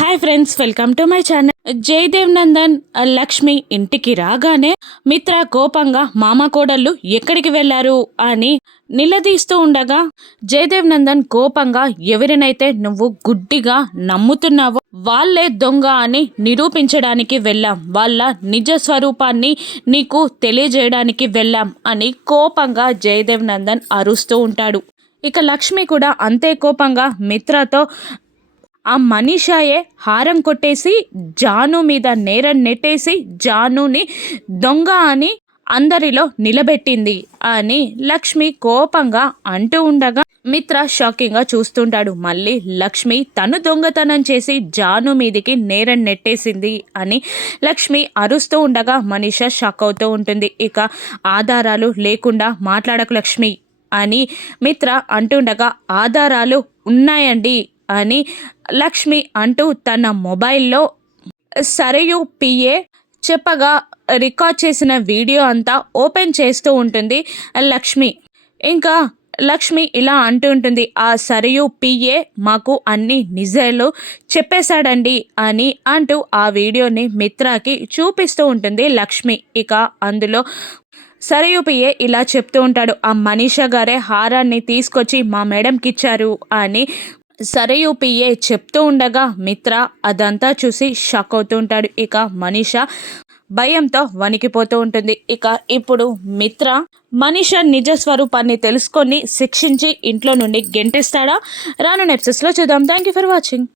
Hi friends, welcome to my channel. Jayadev Nandan Lakshmi ఇంటికి రాగానే మిత్ర కోపంగా మామ కోడళ్ళు ఎక్కడికి వెళ్ళారు అని నిలదీస్తూ ఉండగా జయదేవ్ నందన్ కోపంగా ఎవరినైతే నువ్వు గుడ్డిగా నమ్ముతున్నావో వాళ్ళే దొంగ అని నిరూపించడానికి వెళ్ళాం, వాళ్ళ నిజ స్వరూపాన్ని నీకు తెలియజేయడానికి వెళ్ళాం అని కోపంగా జయదేవ్ నందన్ అరుస్తూ ఉంటాడు. ఇక లక్ష్మి కూడా అంతే కోపంగా మిత్రతో ఆ మనీషాయే హారం కొట్టేసి జాను మీద నేరం నెట్టేసి జానుని దొంగ అని అందరిలో నిలబెట్టింది అని లక్ష్మి కోపంగా అంటూ ఉండగా మిత్ర షాకింగ్గా చూస్తుంటాడు. మళ్ళీ లక్ష్మి తను దొంగతనం చేసి జాను మీదికి నేరం నెట్టేసింది అని లక్ష్మి అరుస్తూ ఉండగా మనీషా షాక్ అవుతూ ఉంటుంది. ఇక ఆధారాలు లేకుండా మాట్లాడకు లక్ష్మి అని మిత్ర అంటుండగా ఆధారాలు ఉన్నాయండి అని లక్ష్మి అంటూ తన మొబైల్లో సరయు పిఏ చెప్పగా రికార్డ్ చేసిన వీడియో అంతా ఓపెన్ చేస్తూ ఉంటుంది లక్ష్మి. ఇంకా లక్ష్మి ఇలా అంటూ ఉంటుంది, ఆ సరయు పిఏ మాకు అన్ని నిజాలు చెప్పేశాడండి అని అంటూ ఆ వీడియోని మిత్రాకి చూపిస్తూ ఉంటుంది లక్ష్మి. ఇక అందులో సరయు పిఏ ఇలా చెప్తూ ఉంటాడు, ఆ మనీషా గారే హారాన్ని తీసుకొచ్చి మా మేడంకి ఇచ్చారు అని సరయు పిఏ చెప్తూ ఉండగా మిత్ర అదంతా చూసి షాక్ అవుతూ ఉంటాడు. ఇక మనీషా భయంతో వణికిపోతూ ఉంటుంది. ఇక ఇప్పుడు మిత్ర మనీషా నిజ స్వరూపాన్ని తెలుసుకొని శిక్షించి ఇంట్లో నుండి గెంటేస్తాడా? రాను ఎపిసోడ్స్లో చూద్దాం. Thank you for watching.